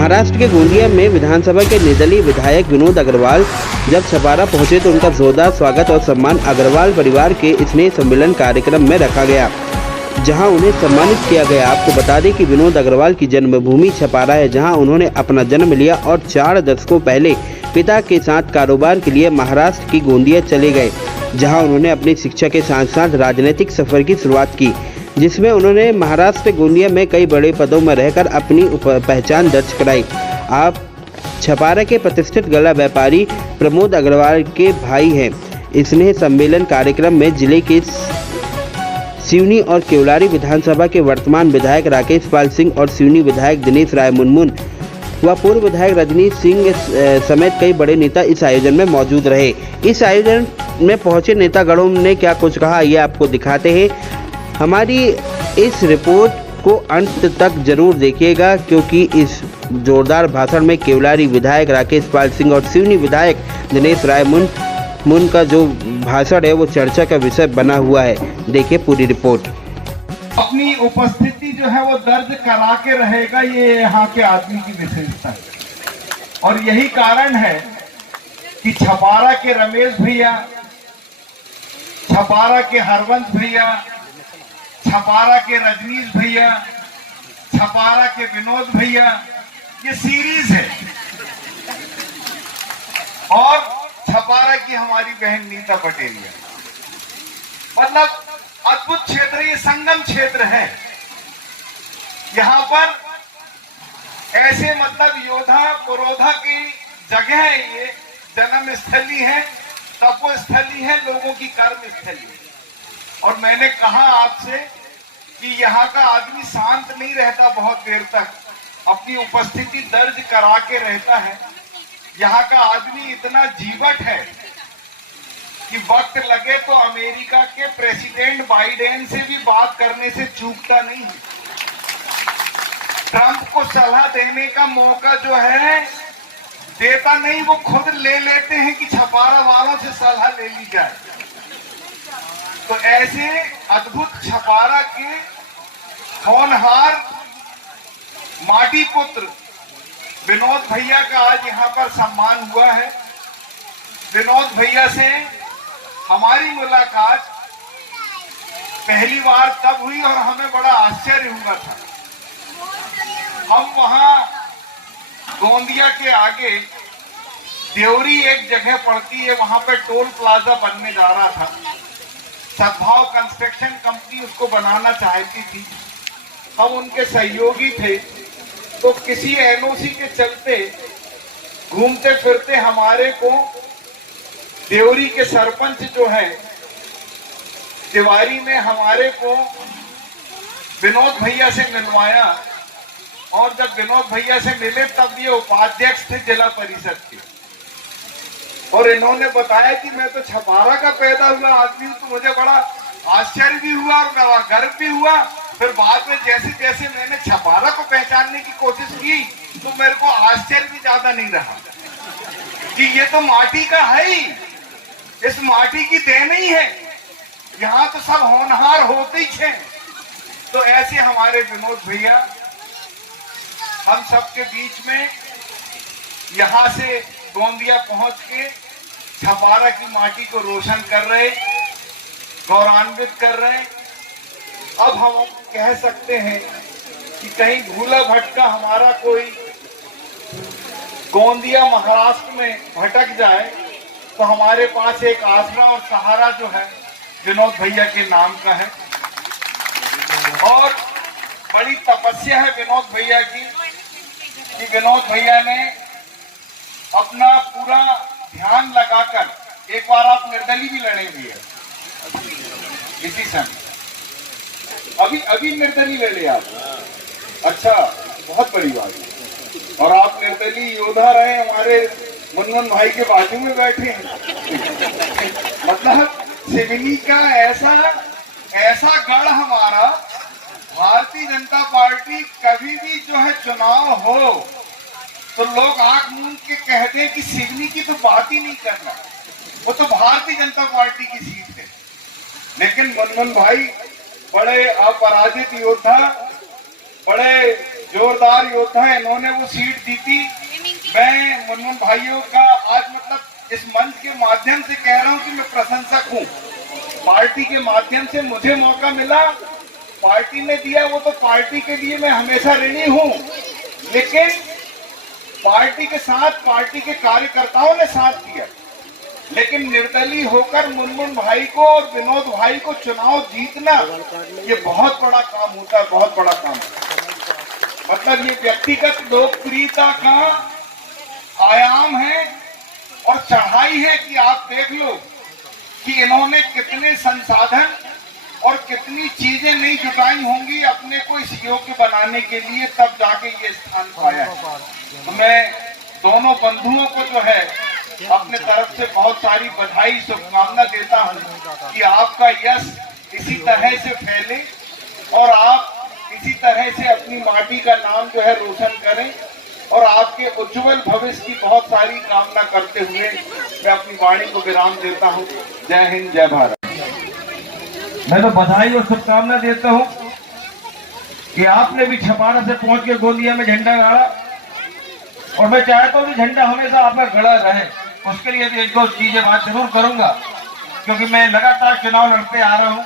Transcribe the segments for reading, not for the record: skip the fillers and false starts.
महाराष्ट्र के गोंदिया में विधानसभा के निर्दलीय विधायक विनोद अग्रवाल जब छपारा पहुंचे तो उनका जोरदार स्वागत और सम्मान अग्रवाल परिवार के स्नेह सम्मेलन कार्यक्रम में रखा गया, जहां उन्हें सम्मानित किया गया। आपको बता दें कि विनोद अग्रवाल की जन्मभूमि छपारा है, जहां उन्होंने अपना जन्म लिया और 4 दशकों पहले पिता के साथ कारोबार के लिए महाराष्ट्र की गोंदिया चले गए, जहां उन्होंने अपनी शिक्षा के साथ साथ राजनीतिक सफर की शुरुआत की, जिसमें उन्होंने महाराष्ट्र गोंदिया में कई बड़े पदों में रहकर अपनी पहचान दर्ज कराई। आप छपारा के प्रतिष्ठित गल्ला व्यापारी प्रमोद अग्रवाल के भाई हैं। स्नेह सम्मेलन कार्यक्रम में जिले के सिवनी और केवलारी विधानसभा के वर्तमान विधायक राकेश पाल सिंह और सिवनी विधायक दिनेश राय मुनमुन व पूर्व विधायक रजनीश सिंह समेत कई बड़े नेता इस आयोजन में मौजूद रहे। इस आयोजन में पहुंचे नेतागणों ने क्या कुछ कहा, ये आपको दिखाते हैं। हमारी इस रिपोर्ट को अंत तक जरूर देखिएगा, क्योंकि इस जोरदार भाषण में केवलारी विधायक राकेश पाल सिंह और सिवनी विधायक दिनेश राय मुन का जो भाषण है वो चर्चा का विषय बना हुआ है। देखिए पूरी रिपोर्ट। अपनी उपस्थिति जो है वो दर्ज करा के रहेगा, ये यहाँ के आदमी की विशेषता है। और यही कारण है कि छपारा के रमेश भैया, छपारा के हरवंश भैया, छपारा के रजनीश भैया, छपारा के विनोद भैया, ये सीरीज है। और छपारा की हमारी बहन नीता पटेलिया, मतलब अद्भुत क्षेत्र, ये संगम क्षेत्र है। यहाँ पर ऐसे मतलब योद्धा पुरोधा की जगह है, ये जन्म स्थली है, तपोस्थली है, लोगों की कर्म स्थली है। और मैंने कहा आपसे कि यहाँ का आदमी शांत नहीं रहता, बहुत देर तक अपनी उपस्थिति दर्ज करा के रहता है। यहाँ का आदमी इतना जीवट है कि वक्त लगे तो अमेरिका के प्रेसिडेंट बाइडेन से भी बात करने से चूकता नहीं है। ट्रंप को सलाह देने का मौका जो है देता नहीं, वो खुद ले लेते हैं कि छपारा वालों से सलाह ले ली जाए। तो ऐसे अद्भुत छपारा के होनहार माटी पुत्र विनोद भैया का आज यहाँ पर सम्मान हुआ है। विनोद भैया से हमारी मुलाकात पहली बार तब हुई और हमें बड़ा आश्चर्य हुआ था। हम वहां गोंदिया के आगे देवरी एक जगह पड़ती है, वहां पे टोल प्लाजा बनने जा रहा था। सद्भाव कंस्ट्रक्शन कंपनी उसको बनाना चाहती थी, हम उनके सहयोगी थे। तो किसी एनओसी के चलते घूमते फिरते हमारे को देवरी के सरपंच जो है तिवारी ने हमारे को विनोद भैया से मिलवाया। और जब विनोद भैया से मिले तब ये उपाध्यक्ष थे जिला परिषद के, और इन्होंने बताया कि मैं तो छपारा का पैदा हुआ आदमी हूं। तो मुझे बड़ा आश्चर्य भी हुआ और गर्व भी हुआ। फिर बाद में जैसे जैसे मैंने छपारा को पहचानने की कोशिश की तो मेरे को आश्चर्य भी ज्यादा नहीं रहा कि ये तो माटी का है ही, इस माटी की देन ही है। यहाँ तो सब होनहार होते ही थे। तो ऐसे हमारे विनोद भैया हम सबके बीच में यहाँ से गोंदिया पहुंच के छपारा की माटी को रोशन कर रहे, गौरवान्वित कर रहे। अब हम कह सकते हैं कि कहीं भूला भटका हमारा कोई गोंदिया महाराष्ट्र में भटक जाए तो हमारे पास एक आसरा और सहारा जो है विनोद भैया के नाम का है। और बड़ी तपस्या है विनोद भैया की कि विनोद भैया ने अपना पूरा ध्यान लगाकर, एक बार आप निर्दलीय भी लड़े हुए हैं इसी समय, अभी निर्दलीय लड़े आप। अच्छा, बहुत बड़ी बात है। और आप निर्दलीय योद्धा रहे, हमारे मुनमुन भाई के बाजू में बैठे हैं। मतलब सिवनी का ऐसा गढ़ हमारा, भारतीय जनता पार्टी कभी भी जो है चुनाव हो तो लोग आंख मूंद के कहते हैं कि सिवनी की तो बात ही नहीं करना, वो तो भारतीय जनता पार्टी की सीट है। लेकिन मुनमुन भाई बड़े अपराजित योद्धा, बड़े जोरदार योद्धा है, इन्होंने वो सीट जीती। मैं मुनमुन भाइयों का आज मतलब इस मंच के माध्यम से कह रहा हूं कि मैं प्रशंसक हूं। पार्टी के माध्यम से मुझे मौका मिला, पार्टी ने दिया, वो तो पार्टी के लिए मैं हमेशा ऋणी हूं, लेकिन पार्टी के साथ पार्टी के कार्यकर्ताओं ने साथ दिया। लेकिन निर्दलीय होकर मुनमुन भाई को और विनोद भाई को चुनाव जीतना, ये बहुत बड़ा काम होता है, बहुत बड़ा काम है। मतलब ये व्यक्तिगत लोकप्रियता का आयाम है और चढ़ाई है कि आप देख लो कि इन्होंने कितने संसाधन और कितनी चीजें नहीं जुटाई होंगी अपने को इस योग्य बनाने के लिए, तब जाके ये स्थान पाया है। तो मैं दोनों बंधुओं को जो है अपने तरफ से बहुत सारी बधाई, शुभकामना देता हूं कि आपका यश इसी तरह से फैले और आप इसी तरह से अपनी माटी का नाम जो है रोशन करें, और आपके उज्जवल भविष्य की बहुत सारी कामना करते हुए मैं अपनी वाणी को विराम देता हूं। जय हिंद, जय भारत। मैं तो बधाई और शुभकामना देता हूं कि आपने भी छपारा से पहुंच के गोंदिया में झंडा गाड़ा, और मैं चाहता हूं कि झंडा हमेशा आपका गड़ा रहे। उसके लिए भी एक दो चीजें बात जरूर करूंगा, क्योंकि मैं लगातार चुनाव लड़ते आ रहा हूं,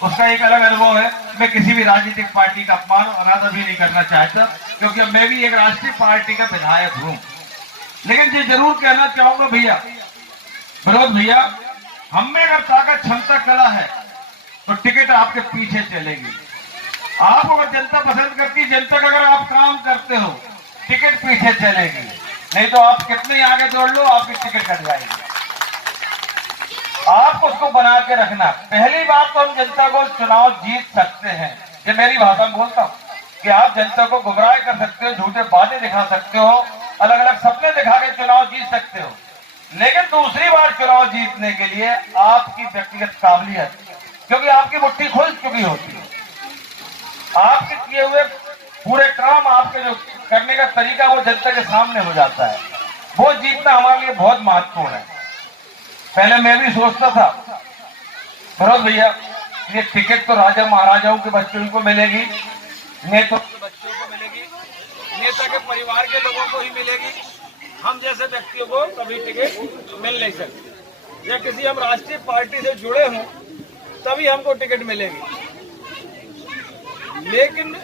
उसका एक अलग अनुभव है। मैं किसी भी राजनीतिक पार्टी का अपमान और अनादर भी नहीं करना चाहता, क्योंकि मैं भी एक राष्ट्रीय पार्टी का विधायक हूं। लेकिन ये जरूर कहना चाहूंगा भैया, विनोद भैया, हम में अगर ताकत, क्षमता, कला है तो टिकट आपके पीछे चलेगी। आपको अगर जनता पसंद करती, जनता का अगर आप काम करते हो, टिकट पीछे चलेगी। नहीं तो आप कितने आगे दौड़ लो, आपकी टिकट कट जाएगी। आपको उसको बना के रखना। पहली बात तो हम जनता को चुनाव जीत सकते हैं, ये मेरी भाषा में बोलता हूँ कि आप जनता को गुमराह कर सकते हो, झूठे वादे दिखा सकते हो, अलग अलग सपने दिखा के चुनाव जीत सकते हो। लेकिन दूसरी बार चुनाव जीतने के लिए आपकी व्यक्तिगत काबिलियत, क्योंकि आपकी मुट्ठी खुल चुकी होती है, आपके किए हुए पूरे काम, आपके जो करने का तरीका वो जनता के सामने हो जाता है। वो जीतना हमारे लिए बहुत महत्वपूर्ण है। पहले मैं भी सोचता था विनोद भैया, ये टिकट तो राजा महाराजाओं के बच्चों को मिलेगी, नेता के बच्चों को मिलेगी, नेता के परिवार के लोगों को ही मिलेगी, हम जैसे व्यक्तियों को कभी टिकट मिल नहीं सकती। या किसी हम राष्ट्रीय पार्टी से जुड़े हों तभी हमको टिकट मिलेगी। लेकिन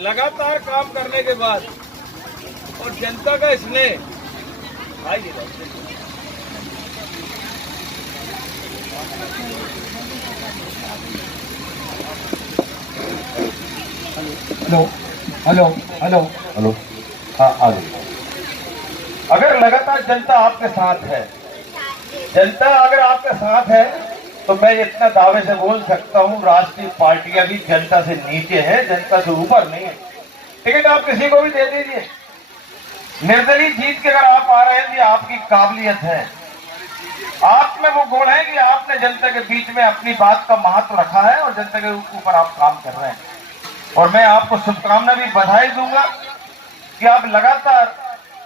लगातार काम करने के बाद और जनता का स्नेह, आइए हेलो हेलो हेलो हेलो, हाँ आ गई। अगर लगातार जनता आपके साथ है, जनता अगर आपके साथ है, तो मैं इतना दावे से बोल सकता हूँ राष्ट्रीय पार्टियां भी जनता से नीचे है, जनता से ऊपर नहीं है। टिकट आप किसी को भी दे दीजिए। निर्दलीय जीत के अगर आप आ रहे हैं, ये आपकी काबिलियत है, आप में वो गुण है कि आपने जनता के बीच में अपनी बात का महत्व रखा है और जनता के ऊपर आप काम कर रहे हैं। और मैं आपको शुभकामना भी बधाई दूंगा कि आप लगातार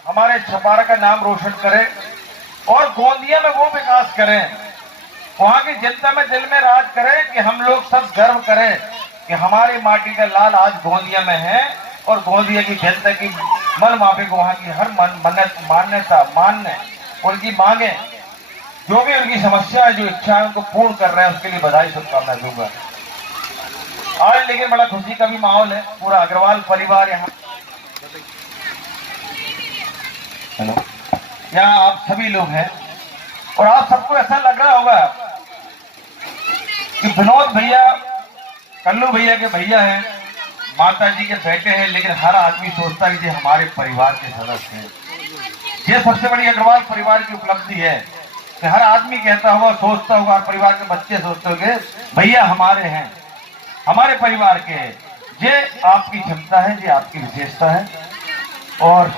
हमारे छपारा का नाम रोशन करें और गोंदिया में वो विकास करें, वहां की जनता में दिल में राज करें कि हम लोग सब गर्व करें कि हमारी माटी का लाल आज गोंदिया में है, और गोंदिया की जनता की मन माफिक वहां की हर मान्यता मानने, उनकी मांगे, जो भी उनकी समस्या है, जो इच्छा है, उनको पूर्ण कर रहे हैं, उसके लिए बधाई शुभकामना दूंगा। आज लेकिन बड़ा खुशी का भी माहौल है, पूरा अग्रवाल परिवार यहाँ आप सभी लोग हैं, और आप सबको ऐसा लग रहा होगा कि विनोद भैया कल्लू भैया के भैया हैं, माता जी के बेटे हैं, लेकिन हर आदमी सोचता है कि हमारे परिवार के सदस्य हैं। ये सबसे बड़ी अग्रवाल परिवार की उपलब्धि है कि हर आदमी कहता होगा, सोचता होगा, परिवार के बच्चे सोचते होंगे भैया हमारे हैं, हमारे परिवार के हैं। ये आपकी क्षमता है, ये आपकी विशेषता है। और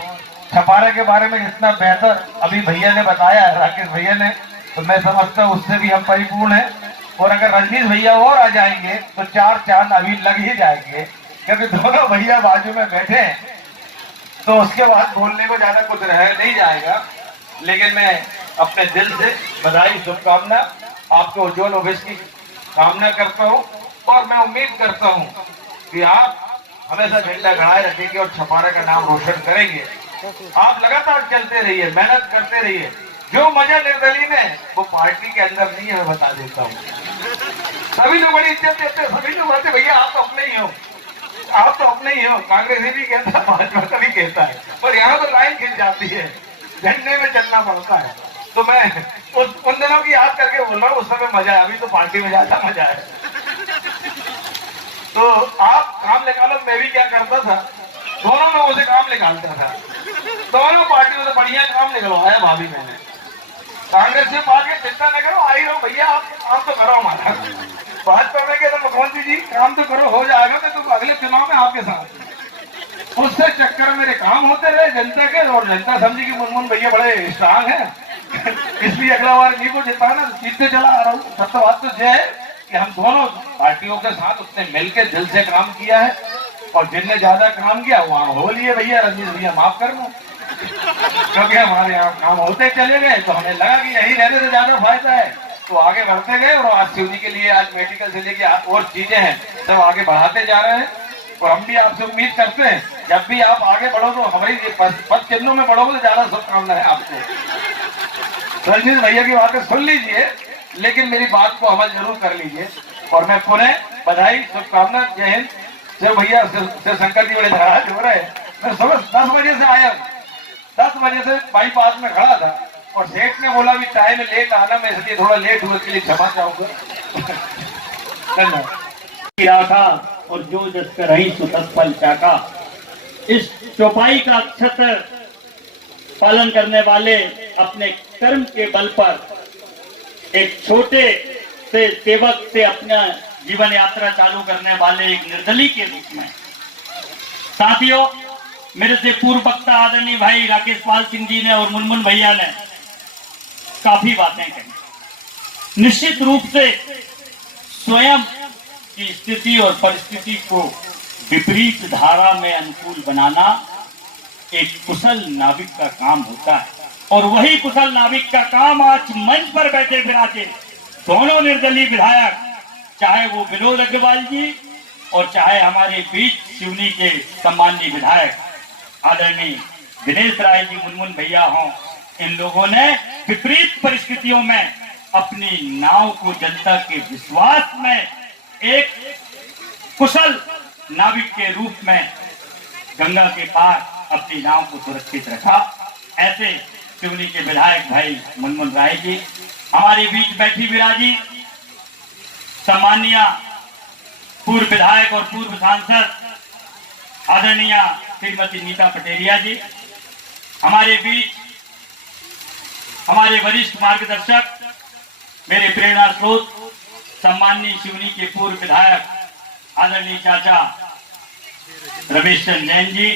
छपारा के बारे में जितना बेहतर अभी भैया ने बताया है, राकेश भैया ने, तो मैं समझता हूँ उससे भी हम परिपूर्ण हैं। और अगर रजनीश भैया और आ जाएंगे तो चार चांद अभी लग ही जाएंगे, क्योंकि दोनों भैया बाजू में बैठे हैं, तो उसके बाद बोलने को ज्यादा कुछ रह नहीं जाएगा। लेकिन मैं अपने दिल से बधाई, शुभकामना, आपके उज्जवल भविष्य की कामना करता हूँ, और मैं उम्मीद करता हूँ कि आप हमेशा झंडा गड़ाए रखेंगे और छपारा का नाम रोशन करेंगे। आप लगातार चलते रहिए, मेहनत करते रहिए। जो मजा निर्दलीय में है वो पार्टी के अंदर नहीं है, मैं बता देता हूँ। सभी लोग बड़ी इज्जत देते हैं, सभी लोग कहते भैया आप तो अपने ही हो, आप तो अपने ही हो। कांग्रेस भी कहता है, भाजपा का भी कहता है, पर यहाँ तो लाइन खिंच जाती है, झंडे में चलना पड़ता है। तो मैं उन दिनों की याद करके बोल रहा हूँ, उस समय मजा है, अभी तो पार्टी में ज्यादा मजा है। तो आप काम निकालो, मैं भी क्या करता था, दोनों लोगों से काम निकालता था, दोनों पार्टियों से बढ़िया काम निकलवाया भाभी मैंने। कांग्रेस से पार्टी चिंता न करो, आई रहो भैया, आप काम तो करो हमारा। भाजपा में कहते मुख्यमंत्री जी काम तो करो, हो जाएगा, मैं तो अगले चुनाव में आपके साथ। उससे चक्कर मेरे काम होते रहे जनता के, और जनता समझी कि मुनमुन भैया बड़े स्ट्रांग है, इसलिए अगला बार जी को जिताना जीतते चला आ रहा हूँ। सब तो बात तो यह है कि हम दोनों पार्टियों के साथ उसने मिलकर दिल से काम किया है, और जिनने ज्यादा काम किया वहां हो लिए भैया, रंजीत भैया माफ करना, क्योंकि हमारे यहाँ काम होते चले गए तो हमें लगा कि यही रहने से ज्यादा फायदा है, तो आगे बढ़ते गए। और आज शिवजी के लिए, आज मेडिकल से लेके और चीजें हैं सब आगे बढ़ाते जा रहे हैं। और हम भी आपसे उम्मीद करते हैं जब भी आप आगे बढ़ो तो हमारी पद चिन्हों में बढ़ोगे तो ज्यादा शुभकामना है आपको। रंजीत भैया की बातें सुन लीजिए, लेकिन मेरी बात को अमल जरूर कर लीजिए। और मैं पुनः बधाई, शुभकामना, जय हिंद। शिव भैया, शिव शंकर जी बड़े नाराज हो रहे हैं। मैं सुबह 10 बजे से आया, 10 बजे से बाईपास में खड़ा था, और सेठ ने बोला भी टाइम लेट आना, मैं इसलिए थोड़ा लेट हुआ, इसके लिए क्षमा चाहूंगा। किया था और जो जस कर रही सुतफल चाका, इस चौपाई का अक्षत पालन करने वाले अपने कर्म के बल पर एक छोटे से सेवक से अपना जीवन यात्रा चालू करने वाले एक निर्दलीय के रूप में, साथियों, मेरे से पूर्व वक्ता आदरणीय भाई राकेश पाल सिंह जी ने और मुनमुन भैया ने काफी बातें कही। निश्चित रूप से स्वयं की स्थिति और परिस्थिति को विपरीत धारा में अनुकूल बनाना एक कुशल नाविक का काम होता है, और वही कुशल नाविक का काम आज मंच पर बैठे विराजे दोनों निर्दलीय विधायक, चाहे वो विनोद अग्रवाल जी और चाहे हमारे बीच सिवनी के सम्माननीय विधायक आदरणीय दिनेश राय जी, मुनमुन भैया हों, इन लोगों ने विपरीत परिस्थितियों में अपनी नाव को जनता के विश्वास में एक कुशल नाविक के रूप में गंगा के पार अपनी नाव को सुरक्षित रखा। ऐसे सिवनी के विधायक भाई मुनमुन राय जी हमारे बीच बैठी विराजी, सम्माननीय पूर्व विधायक और पूर्व सांसद आदरणीय श्रीमती नीता पटेरिया जी, हमारे बीच हमारे वरिष्ठ मार्गदर्शक, मेरे प्रेरणा स्रोत, सम्माननीय सिवनी के पूर्व विधायक आदरणीय चाचा रमेश चंद्र जैन जी,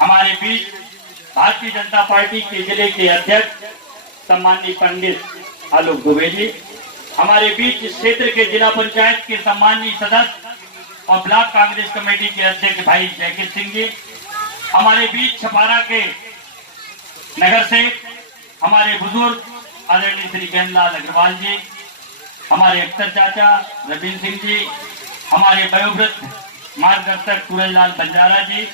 हमारे बीच भारतीय जनता पार्टी के जिले के अध्यक्ष सम्माननीय पंडित आलोक दुबे जी, हमारे बीच इस क्षेत्र के जिला पंचायत के सम्माननीय सदस्य और ब्लॉक कांग्रेस कमेटी के अध्यक्ष भाई जयकिर सिंह जी, हमारे बीच छपारा के नगर से हमारे बुजुर्ग आदरणीय श्री ज्ञानलाल अग्रवाल जी, हमारे अख्तर चाचा रविंद्र सिंह जी, हमारे वयोवृद्ध मार्गदर्शक सूरजलाल बंजारा जी।